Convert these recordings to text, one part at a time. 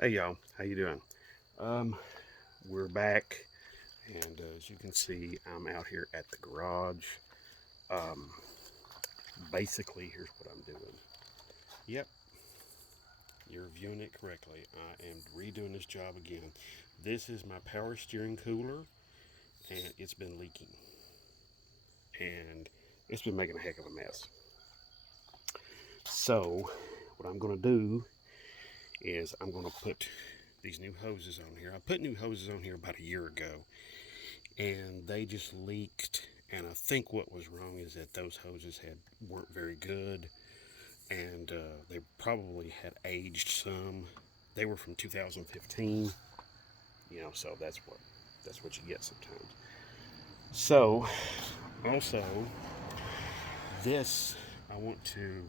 Hey y'all, how you doing? We're back, and as you can see, I'm out here at the garage. Um, Basically, here's what I'm doing. Yep, you're viewing it correctly. I am redoing this job again. This is my power steering cooler, and it's been leaking, and it's been making a heck of a mess. So, what I'm going to do is I'm going to put these new hoses on here. I put new hoses on here about a year ago, and they just leaked. And I think what was wrong is that those hoses weren't very good, and they probably had aged some. They were from 2015, so that's what you get sometimes. So, also, this I want to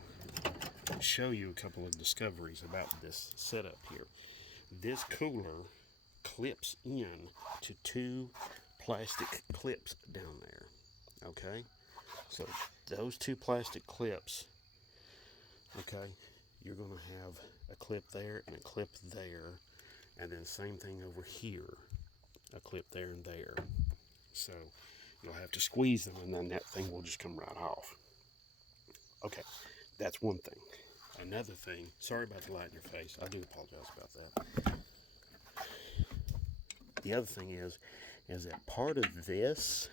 show you a couple of discoveries about this setup here. This cooler clips in to two plastic clips down there. Okay, so those two plastic clips, okay, you're going to have a clip there and a clip there, and then same thing over here, a clip there and there. So you'll have to squeeze them, and then that thing will just come right off. Okay, that's one thing. Another thing, sorry about the light in your face, I do apologize about that. The other thing is that part of this,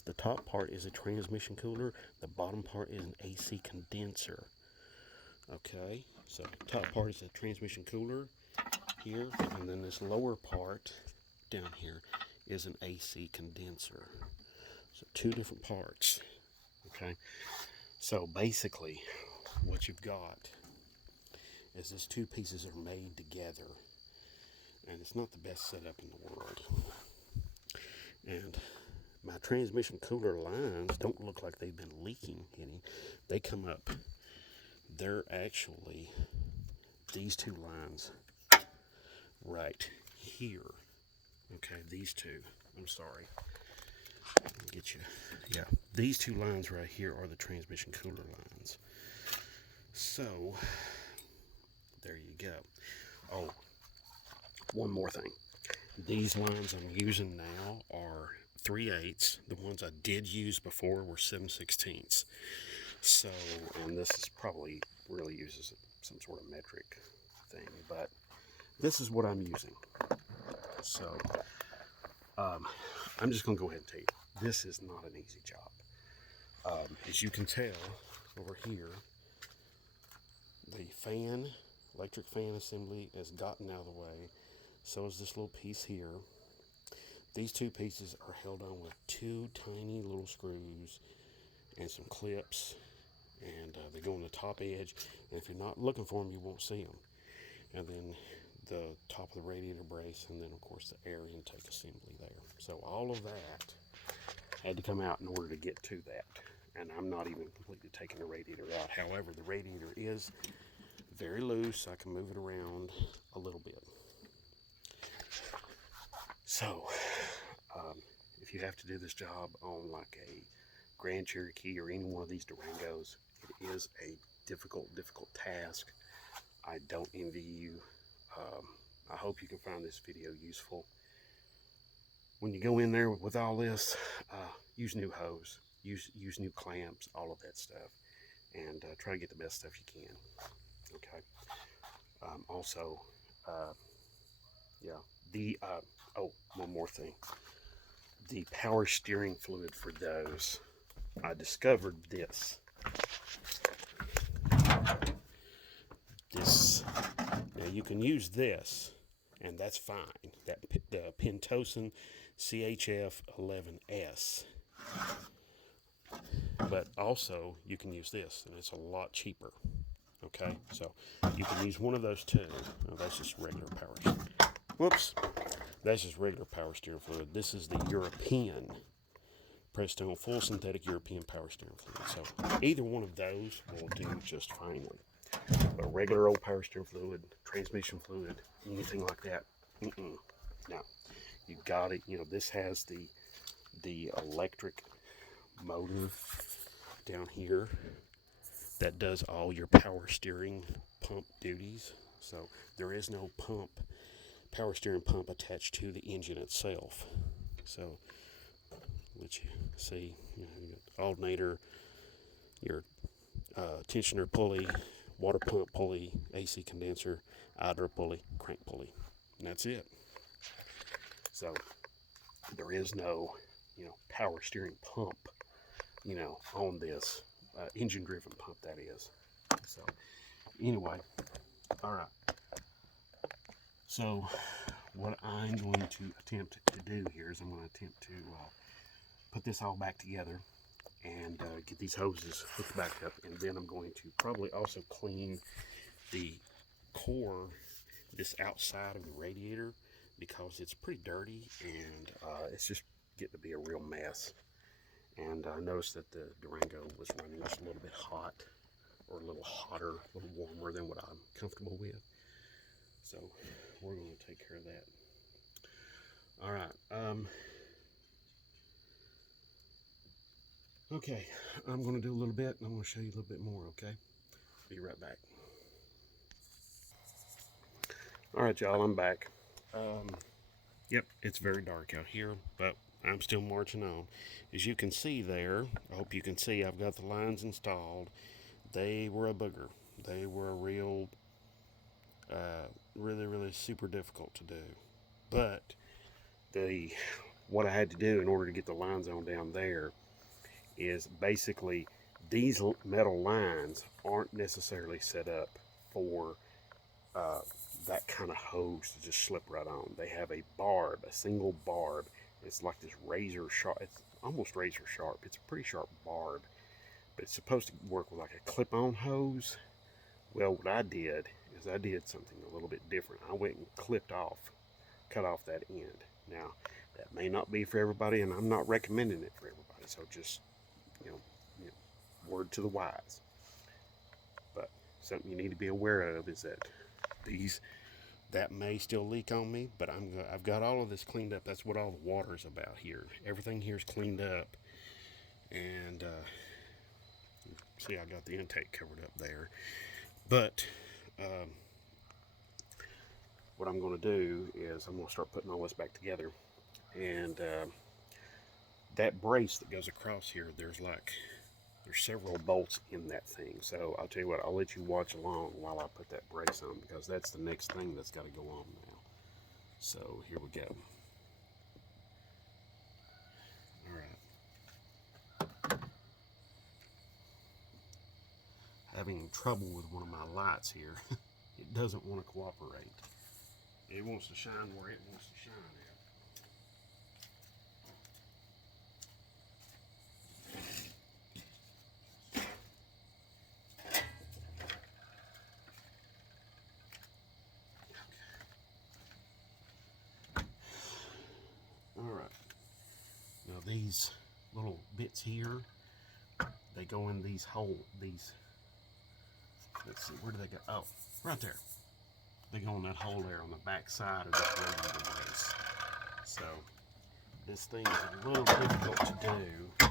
the top part is a transmission cooler, the bottom part is an AC condenser. Okay, so top part is a transmission cooler here, and then this lower part down here is an AC condenser. So two different parts. Okay, so basically what you've got is these two pieces are made together, and it's not the best setup in the world. And my transmission cooler lines don't look like they've been leaking any. They come up, they're actually these two lines right here. Okay, these two. I'm sorry. I'll get you. Yeah, these two lines right here are the transmission cooler lines. So, there you go. Oh, one more thing. These lines I'm using now are 3/8. The ones I did use before were 7/16. So, and this is probably really uses some sort of metric thing, but this is what I'm using. So, I'm just going to go ahead and tell you, this is not an easy job. As you can tell over here, the electric fan assembly has gotten out of the way. So is this little piece here. These two pieces are held on with two tiny little screws and some clips, and they go on the top edge. And if you're not looking for them, you won't see them. And then the top of the radiator brace, and then of course the air intake assembly there. So all of that had to come out in order to get to that. And I'm not even completely taking the radiator out. However, the radiator is very loose. I can move it around a little bit. So, if you have to do this job on like a Grand Cherokee or any one of these Durangos, it is a difficult task. I don't envy you. I hope you can find this video useful. When you go in there with all this, use new hose, use new clamps, all of that stuff, and try to get the best stuff you can. Okay. Also, yeah. One more thing. The power steering fluid for those. I discovered this. Now you can use this, and that's fine. The Pentosan CHF 11S. But also, you can use this, and it's a lot cheaper. Okay, so you can use one of those too. Oh, that's just regular power. Whoops, that's just regular power steering fluid. This is the European Prestone full synthetic European power steering fluid. So either one of those will do just finely. But regular old power steering fluid, transmission fluid, anything like that, no. You got it. This has the electric motor down here that does all your power steering pump duties. So there is no pump, power steering pump attached to the engine itself. So let you see, you got alternator, your tensioner pulley, water pump pulley, AC condenser, idler pulley, crank pulley, and that's it. So there is no, power steering pump, on this engine-driven pump, that is. So anyway, all right. So what I'm going to attempt to do here is I'm going to attempt to put this all back together and get these hoses hooked back up, and then I'm going to probably also clean the core, this outside of the radiator, because it's pretty dirty and it's just getting to be a real mess. And I noticed that the Durango was running just a little bit hot, or a little hotter, a little warmer than what I'm comfortable with. So we're going to take care of that. All right. Okay, I'm going to do a little bit, and I'm going to show you a little bit more, okay? Be right back. All right, y'all, I'm back. Yep, it's very dark out here, but I'm still marching on. As you can see there, I hope you can see, I've got the lines installed. They were a booger. They were a real, really super difficult to do. But what I had to do in order to get the lines on down there is basically these metal lines aren't necessarily set up for that kind of hose to just slip right on. They have a barb, a single barb. It's like this razor sharp. It's almost razor sharp. It's a pretty sharp barb, but it's supposed to work with like a clip-on hose. Well, what I did is I did something a little bit different. I went and cut off that end. Now, that may not be for everybody, and I'm not recommending it for everybody. So just, word to the wise. But something you need to be aware of is that that may still leak on me, but I've got all of this cleaned up. That's what all the water is about here. Everything here is cleaned up, and see, I got the intake covered up there. But what I'm going to do is I'm going to start putting all this back together, and that brace that goes across here, there's several bolts in that thing. So I'll tell you what, I'll let you watch along while I put that brace on, because that's the next thing that's got to go on now. So here we go. All right. Having trouble with one of my lights here. It doesn't want to cooperate. It wants to shine where it wants to shine at. Alright, now these little bits here, they go in these holes, let's see, where do they go? Oh, right there. They go in that hole there on the back side of this radiator brace. So, this thing is a little difficult to do,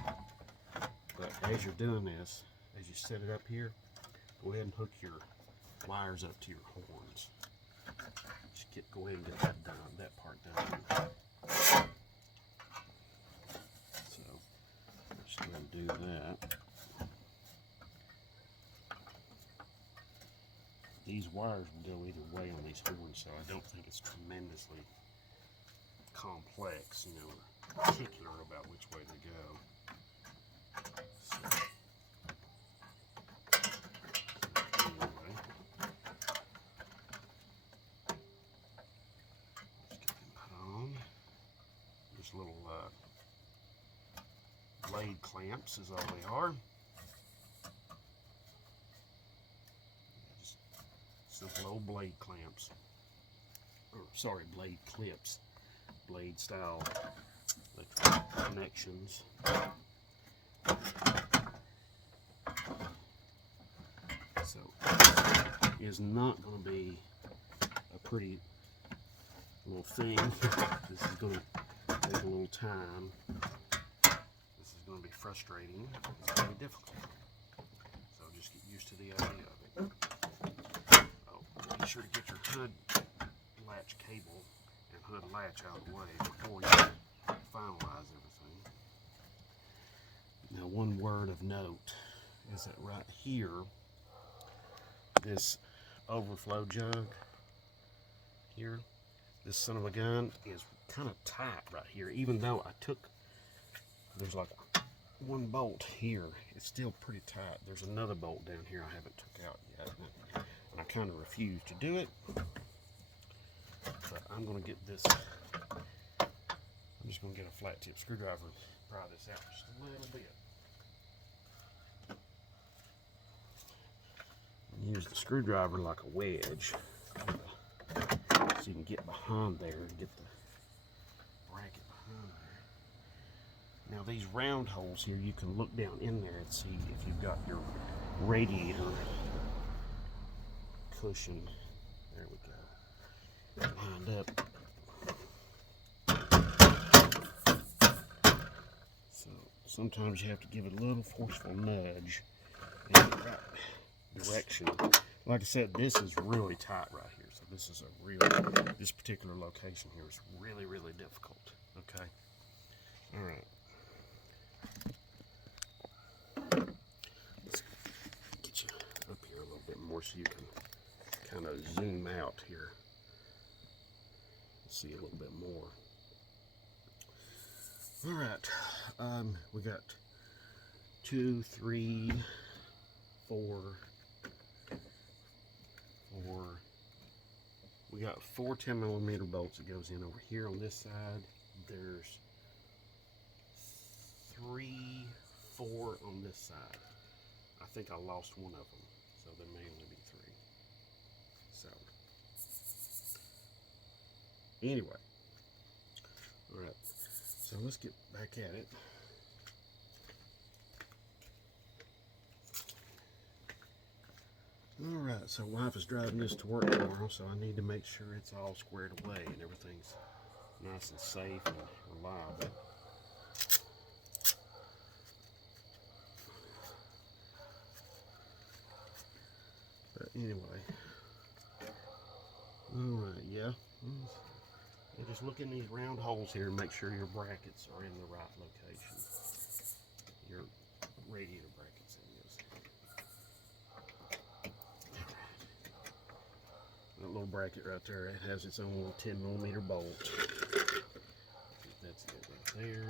but as you're doing this, as you set it up here, go ahead and hook your wires up to your horns. Just go ahead and get that done, that part done. Just go ahead and do that. These wires will go either way on these horns, so I don't think it's tremendously complex, or particular about which way they go. So, anyway, let's get them put on. Just little blade clamps is all they are. Just simple old blade clamps. Or sorry, blade clips. Blade style electric connections. So is not going to be a pretty little thing. This is going to take a little time. This is going to be frustrating. It's going to be difficult. So just get used to the idea of it. Oh, Make sure to get your hood latch cable and hood latch out of the way before you finalize everything. Now, one word of note is that right here, this overflow jug here, this son of a gun is kind of tight right here. Even though there's like one bolt here, it's still pretty tight. There's another bolt down here I haven't took out yet, and I kind of refuse to do it. But I'm going to get this, I'm just going to get a flat tip screwdriver and pry this out just a little bit. Use the screwdriver like a wedge so you can get behind there and get the bracket behind there. Now these round holes here, you can look down in there and see if you've got your radiator cushion. There we go. Lined up. So sometimes you have to give it a little forceful nudge in the right direction. Like I said, this is really tight right here. So this is this particular location here is really, really difficult. Okay. All right. Let's get you up here a little bit more so you can kind of zoom out here. See a little bit more. All right. We got 2, 3, 4. We got 4 10mm bolts that goes in over here on this side. There's 3, 4 on this side. I think I lost one of them, so there may only be 3. So anyway, all right. So let's get back at it. Alright, so wife is driving this to work tomorrow, so I need to make sure it's all squared away and everything's nice and safe and reliable. But anyway, alright, yeah. You just look in these round holes here and make sure your brackets are in the right location. Your radiator brackets, that is. That little bracket right there, it has its own little 10mm bolt. That's it right there.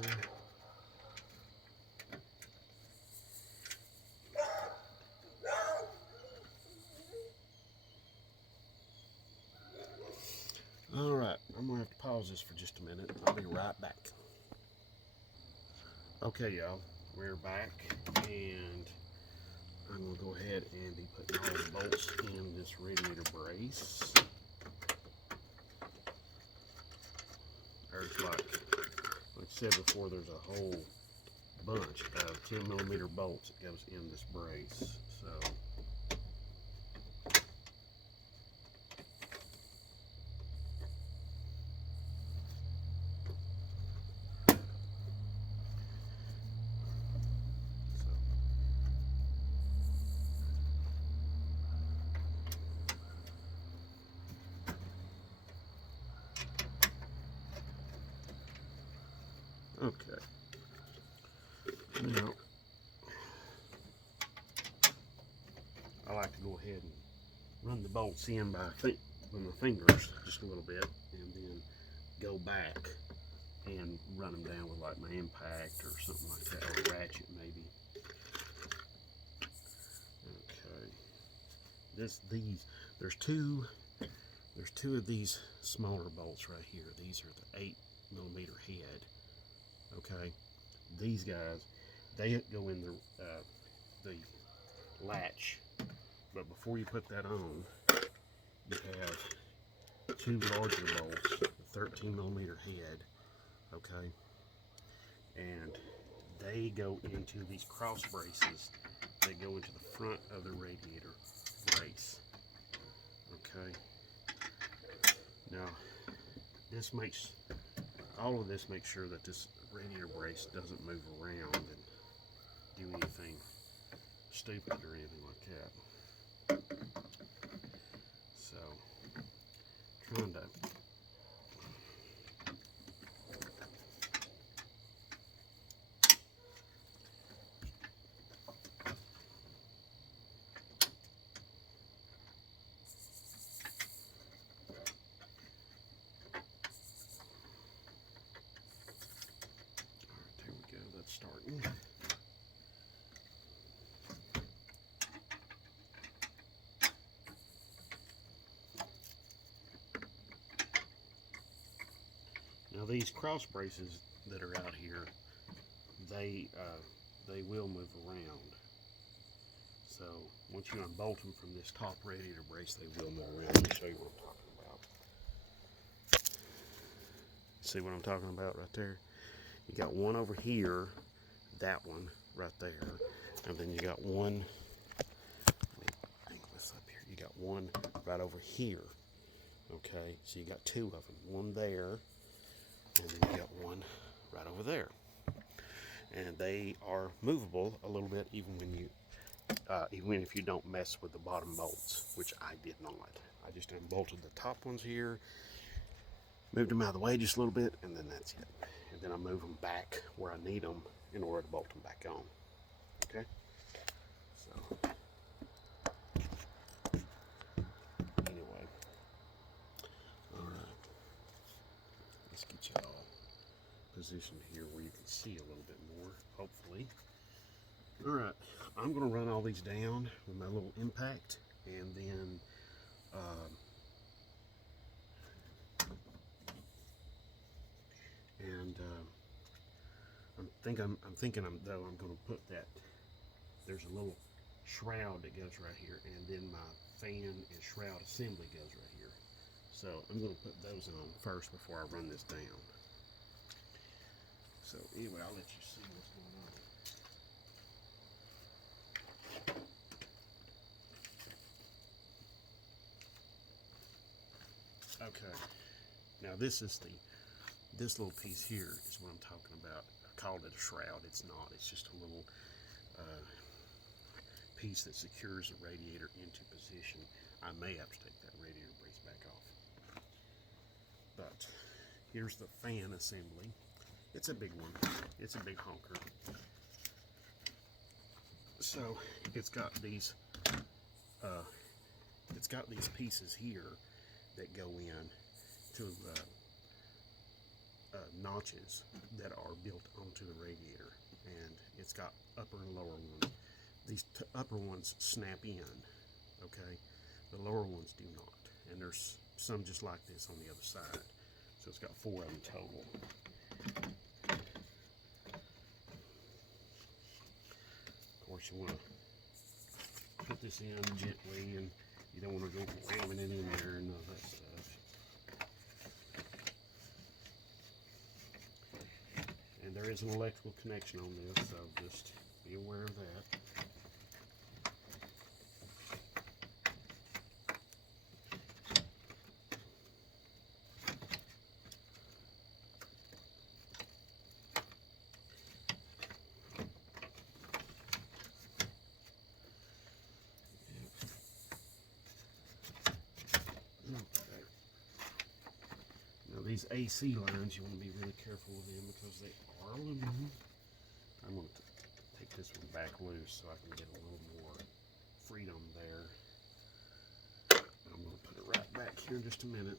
Alright, I'm going to have to pause this for just a minute. I'll be right back. Okay, y'all, we're back, and I'm going to go ahead and be putting all the bolts in this radiator brace. There's like I said before, there's a whole bunch of 10mm bolts that goes in this brace. So okay. Now, I like to go ahead and run the bolts in with my fingers just a little bit, and then go back and run them down with like my impact or something like that, or a ratchet maybe. Okay. There's two of these smaller bolts right here. These are the 8mm head. Okay, these guys, they go in the latch, but before you put that on, you have 2 larger bolts, a 13mm head. Okay, and they go into these cross braces. They go into the front of the radiator brace. Okay, now all of this makes sure that this radiator brace doesn't move around and do anything stupid or anything like that. So Kinda. There we go, that's starting. Now these cross braces that are out here, they will move around. So once you unbolt them from this top radiator brace, they will move around. Let me show you what I'm talking about. See what I'm talking about right there? You got one over here, that one right there, and then you got one, let me angle this up here, you got one right over here, okay? So you got two of them, one there, and then you got one right over there. And they are movable a little bit even if you don't mess with the bottom bolts, which I did not. I just unbolted the top ones here, moved them out of the way just a little bit, and then that's it. And then I move them back where I need them in order to bolt them back on. Okay? So, anyway. Alright. Let's get y'all positioned here where you can see a little bit more, hopefully. Alright, I'm going to run all these down with my little impact, and then I'm thinking I'm going to put that, there's a little shroud that goes right here, and then my fan and shroud assembly goes right here. So I'm going to put those on first before I run this down. So anyway, I'll let you see what's going on. Okay, now this little piece here is what I'm talking about. I called it a shroud. It's not. It's just a little piece that secures the radiator into position. I may have to take that radiator brace back off. But here's the fan assembly. It's a big one. It's a big honker. So it's got these pieces here that go in to notches that are built onto the radiator, and it's got upper and lower ones. These upper ones snap in, okay? The lower ones do not, and there's some just like this on the other side. So it's got 4 of them total. Of course, you want to put this in gently, and you don't want to go ramming it in there and all that stuff. And there is an electrical connection on this, so just be aware of that. These AC lines, you want to be really careful with them because they are aluminum. I'm going to take this one back loose so I can get a little more freedom there. I'm going to put it right back here in just a minute.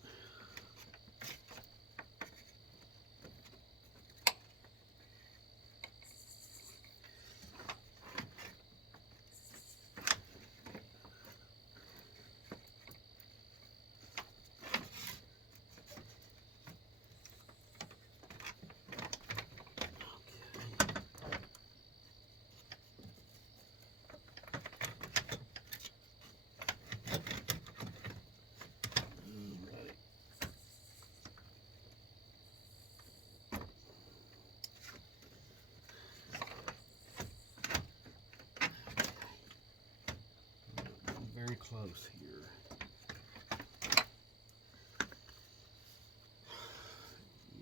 Very close here.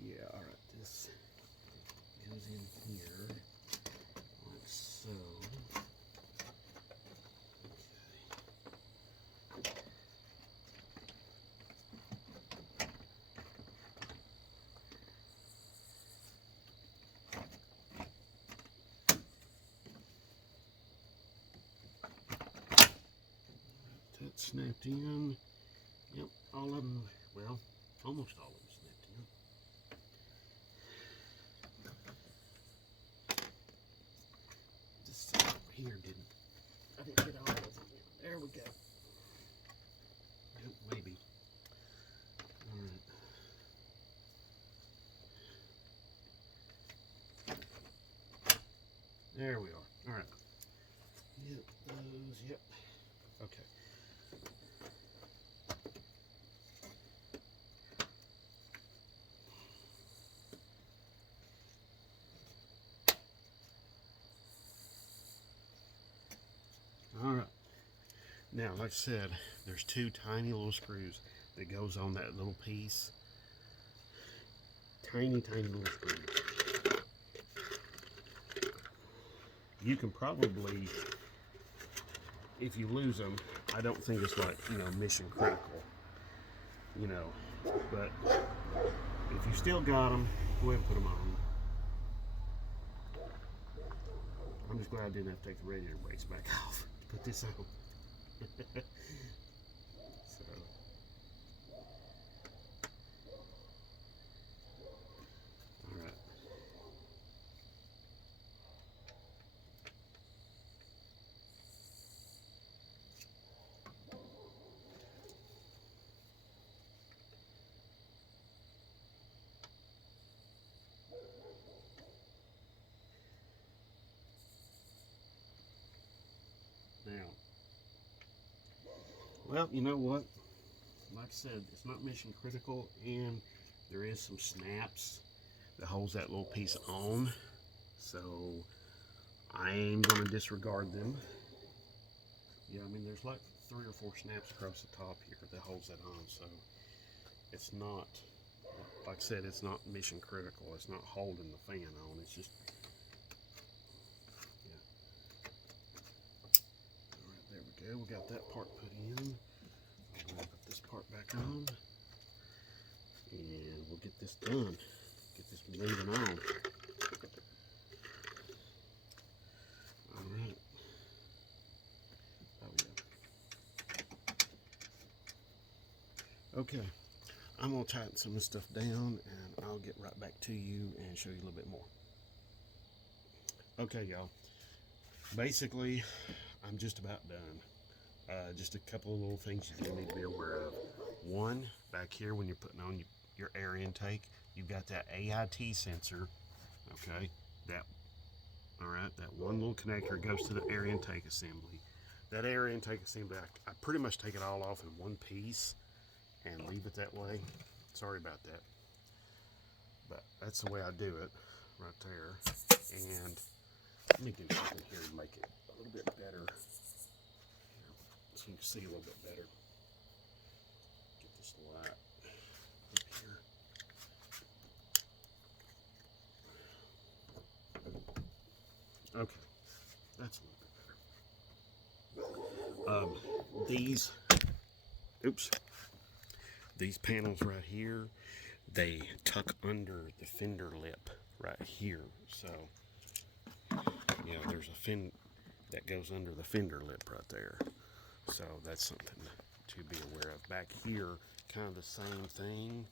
Yeah, all right, this goes in here like so. Okay. snapped in. Yep, all of them, well, almost all of them snapped in. This side over here I didn't get all of them. There we go. Yep, maybe. Alright. There we are. Alright. Yep, those, yep. Okay. Alright. Now, like I said, there's two tiny little screws that goes on that little piece. Tiny, tiny little screws. You can probably, if you lose them, I don't think it's like, you know, mission critical, you know, but if you still got them, go ahead and put them on. I'm just glad I didn't have to take the radiator brakes back off to put this on. So, all right. Now, well, you know what? Like I said, it's not mission critical, and there is some snaps that holds that little piece on, so I ain't gonna disregard them. Yeah, I mean, there's like 3 or 4 snaps across the top here that holds that on, so it's not, like I said, it's not mission critical. It's not holding the fan on. It's just, yeah. All right, there we go. We got that part put in. I'm gonna put this part back on, and we'll get this done. Get this moving on. All right. Oh yeah. Okay. I'm gonna tighten some of this stuff down, and I'll get right back to you and show you a little bit more. Okay, y'all. Basically, I'm just about done. Just a couple of little things you need to be aware of. One, back here when you're putting on your air intake, you've got that AIT sensor. Okay, all right, that one little connector goes to the air intake assembly. That air intake assembly, I pretty much take it all off in one piece and leave it that way. Sorry about that, but that's the way I do it right there. And let me do something here to make it a little bit better, so you can see a little bit better. Get this light up here. Okay, that's a little bit better. These panels right here, they tuck under the fender lip right here. So, yeah, there's a fin that goes under the fender lip right there. So that's something to be aware of. Back here, kind of the same thing.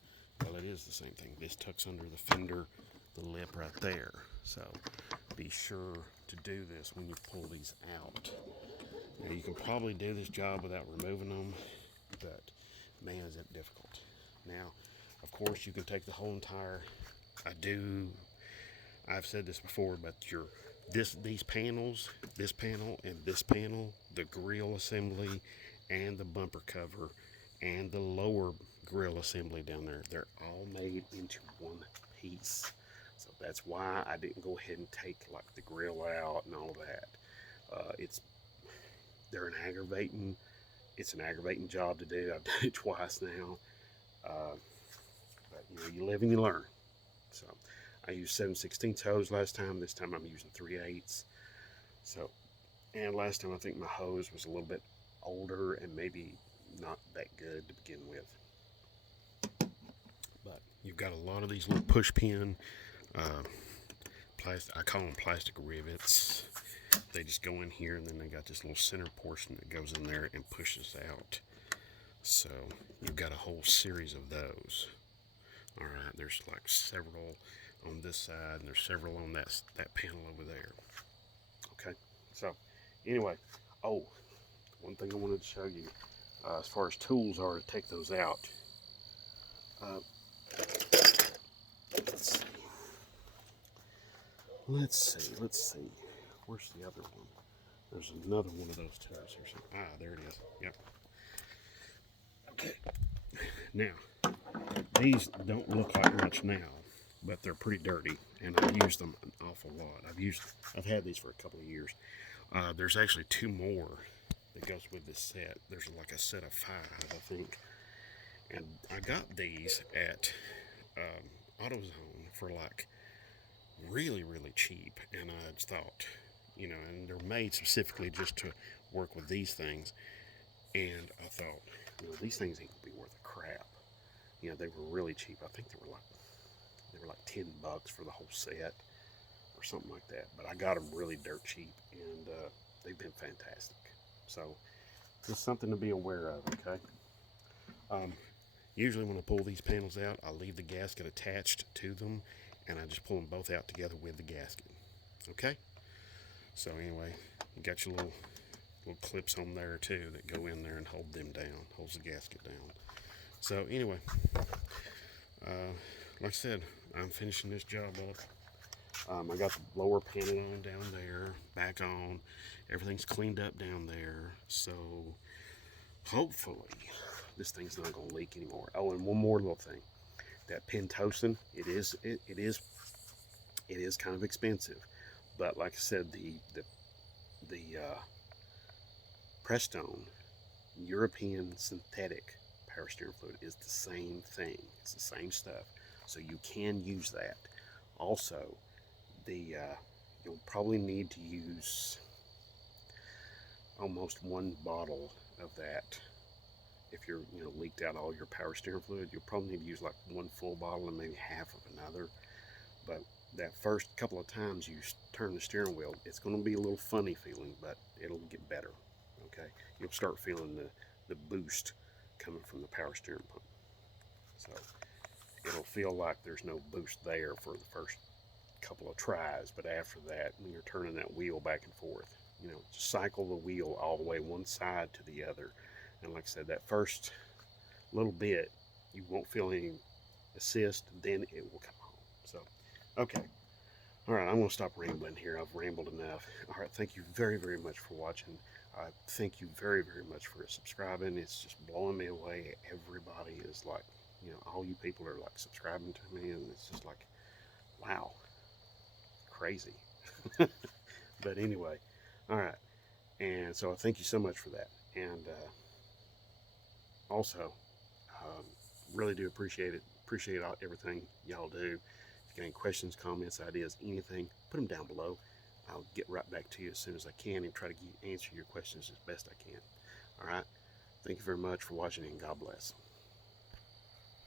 Well, it is the same thing. This tucks under the fender, the lip right there. So be sure to do this when you pull these out. Now, you can probably do this job without removing them, but man, is it difficult. Now, of course, you can take the whole entire, I've said this before, but these panels, this panel and this panel, the grill assembly and the bumper cover and the lower grill assembly down there, they're all made into one piece. So that's why I didn't go ahead and take like the grill out and all that. It's an aggravating job to do. I've done it twice now. But you know, you live and you learn. So I used 7/16 hose last time. This time I'm using 3/8. So, and last time I think my hose was a little bit older and maybe not that good to begin with. But you've got a lot of these little push pin, I call them plastic rivets. they just go in here, and then they got this little center portion that goes in there and pushes out. So you've got a whole series of those. All right, there's like several on this side, and there's several on that panel over there. Okay, so anyway, oh, one thing I wanted to show you, as far as tools are to take those out. Let's see. Where's the other one? There's another one of those tools here. There it is. Yep. Okay. Now, these don't look like much now, but they're pretty dirty, and I've used them an awful lot. I've had these for a couple of years. There's actually 2 more that goes with this set. There's like a set of 5, I think. And I got these at AutoZone for like really, really cheap. And I just thought, you know, and they're made specifically just to work with these things. And I thought, you know, these things ain't gonna be worth a crap. You know, they were really cheap. I think they were like $10 for the whole set or something like that. But I got them really dirt cheap, and they've been fantastic. So just something to be aware of, okay? Usually when I pull these panels out, I leave the gasket attached to them, and I just pull them both out together with the gasket. Okay? So anyway, you got your little clips on there too that go in there and hold them down, holds the gasket down. So anyway, like I said, I'm finishing this job up. I got the lower panel on down there, back on. Everything's cleaned up down there. So hopefully this thing's not going to leak anymore. Oh, and one more little thing. That Pentosin, it is kind of expensive. But like I said, the Prestone European synthetic power steering fluid is the same thing. It's the same stuff. So you can use that. Also, you'll probably need to use almost 1 bottle of that. If you're, you know, leaked out all your power steering fluid, you'll probably need to use like 1 full bottle and maybe half of another. But that first couple of times you turn the steering wheel, it's going to be a little funny feeling, but it'll get better. Okay, you'll start feeling the boost coming from the power steering pump. So it'll feel like there's no boost there for the first couple of tries, but after that, when you're turning that wheel back and forth, you know, cycle the wheel all the way one side to the other. And like I said, that first little bit, you won't feel any assist, then it will come home. So, okay. All right, I'm going to stop rambling here. I've rambled enough. All right, thank you very, very much for watching. Thank you very, very much for subscribing. It's just blowing me away. Everybody is like, you know, all you people are like subscribing to me, and it's just like, wow, crazy. But anyway, all right. And so I thank you so much for that. And also, really do appreciate it. Appreciate everything y'all do. If you got any questions, comments, ideas, anything, put them down below. I'll get right back to you as soon as I can and try to answer your questions as best I can. All right. Thank you very much for watching, and God bless.